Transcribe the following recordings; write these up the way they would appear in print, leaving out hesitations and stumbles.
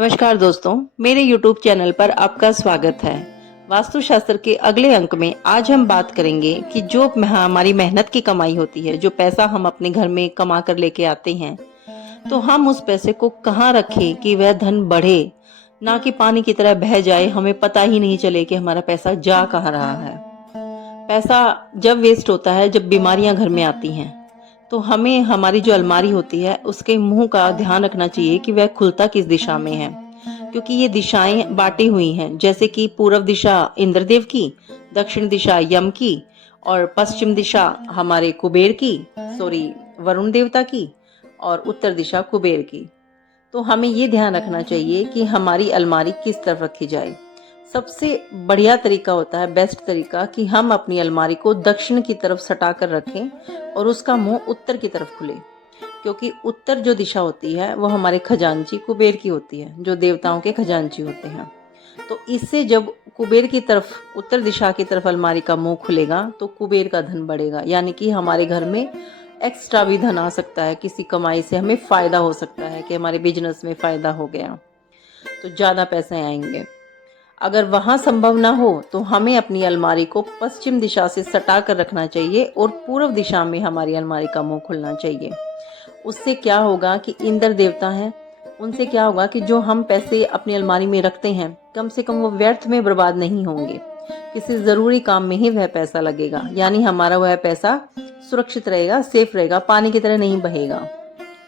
नमस्कार दोस्तों, मेरे YouTube चैनल पर आपका स्वागत है। वास्तुशास्त्र के अगले अंक में आज हम बात करेंगे कि जो हमारी मेहनत की कमाई होती है, जो पैसा हम अपने घर में कमा कर लेके आते हैं, तो हम उस पैसे को कहाँ रखें कि वह धन बढ़े, ना कि पानी की तरह बह जाए, हमें पता ही नहीं चले कि हमारा पैसा जा कहाँ रहा है। पैसा जब वेस्ट होता है, जब बीमारियां घर में आती हैं, तो हमें हमारी जो अलमारी होती है उसके मुंह का ध्यान रखना चाहिए कि वह खुलता किस दिशा में है, क्योंकि ये दिशाएं बांटी हुई हैं, जैसे कि पूर्व दिशा इंद्रदेव की, दक्षिण दिशा यम की और पश्चिम दिशा हमारे कुबेर की, वरुण देवता की, और उत्तर दिशा कुबेर की। तो हमें ये ध्यान रखना चाहिए कि हमारी अलमारी किस तरफ रखी जाए। सबसे बढ़िया तरीका होता है, बेस्ट तरीका, कि हम अपनी अलमारी को दक्षिण की तरफ सटा कर रखें और उसका मुंह उत्तर की तरफ खुले, क्योंकि उत्तर जो दिशा होती है वो हमारे खजांची कुबेर की होती है, जो देवताओं के खजांची होते हैं। तो इससे जब कुबेर की तरफ, उत्तर दिशा की तरफ अलमारी का मुंह खुलेगा तो कुबेर का धन बढ़ेगा, यानी कि हमारे घर में एक्स्ट्रा भी धन आ सकता है। किसी कमाई से हमें फायदा हो सकता है कि हमारे बिजनेस में फायदा हो गया, तो ज्यादा पैसे आएंगे। अगर वहां संभव ना हो तो हमें अपनी अलमारी को पश्चिम दिशा से सटा कर रखना चाहिए और पूर्व दिशा में हमारी अलमारी का मुंह खुलना चाहिए। उससे क्या होगा कि इंद्र देवता हैं, उनसे क्या होगा कि जो हम पैसे अपनी अलमारी में रखते हैं, कम से कम वो व्यर्थ में बर्बाद नहीं होंगे, किसी जरूरी काम में ही वह पैसा लगेगा, यानी हमारा वह पैसा सुरक्षित रहेगा, सेफ रहेगा, पानी की तरह नहीं बहेगा।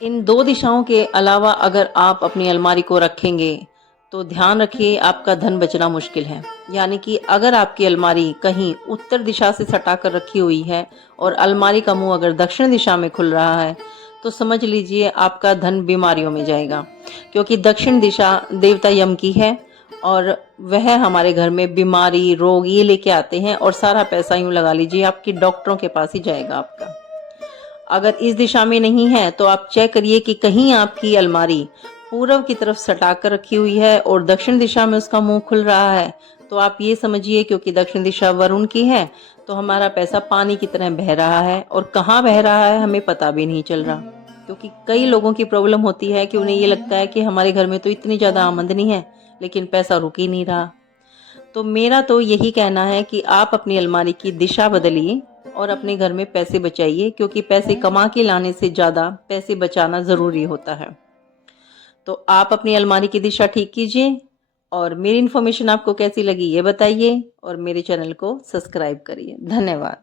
इन दो दिशाओं के अलावा अगर आप अपनी अलमारी को रखेंगे तो ध्यान रखिए, आपका धन बचना मुश्किल है। यानी कि अगर आपकी अलमारी कहीं उत्तर दिशा से सटा कर रखी हुई है और अलमारी का मुंह अगर दक्षिण दिशा में खुल रहा है, तो समझ लीजिए आपका धन बीमारियों में जाएगा, क्योंकि दक्षिण दिशा देवता यम की है और वह हमारे घर में बीमारी, रोग ये लेके आते हैं, और सारा पैसा यूं लगा लीजिए आपकी डॉक्टरों के पास ही जाएगा आपका। अगर इस दिशा में नहीं है तो आप चेक करिए कि कहीं आपकी अलमारी पूर्व की तरफ सटा कर रखी हुई है और दक्षिण दिशा में उसका मुंह खुल रहा है, तो आप ये समझिए, क्योंकि दक्षिण दिशा वरुण की है, तो हमारा पैसा पानी की तरह बह रहा है, और कहाँ बह रहा है हमें पता भी नहीं चल रहा। क्योंकि कई लोगों की प्रॉब्लम होती है कि उन्हें ये लगता है कि हमारे घर में तो इतनी ज्यादा आमदनी है लेकिन पैसा रुक ही नहीं रहा। तो मेरा तो यही कहना है कि आप अपनी अलमारी की दिशा बदलिए और अपने घर में पैसे बचाइए, क्योंकि पैसे कमा के लाने से ज्यादा पैसे बचाना जरूरी होता है। तो आप अपनी अलमारी की दिशा ठीक कीजिए, और मेरी इन्फॉर्मेशन आपको कैसी लगी ये बताइए, और मेरे चैनल को सब्सक्राइब करिए। धन्यवाद।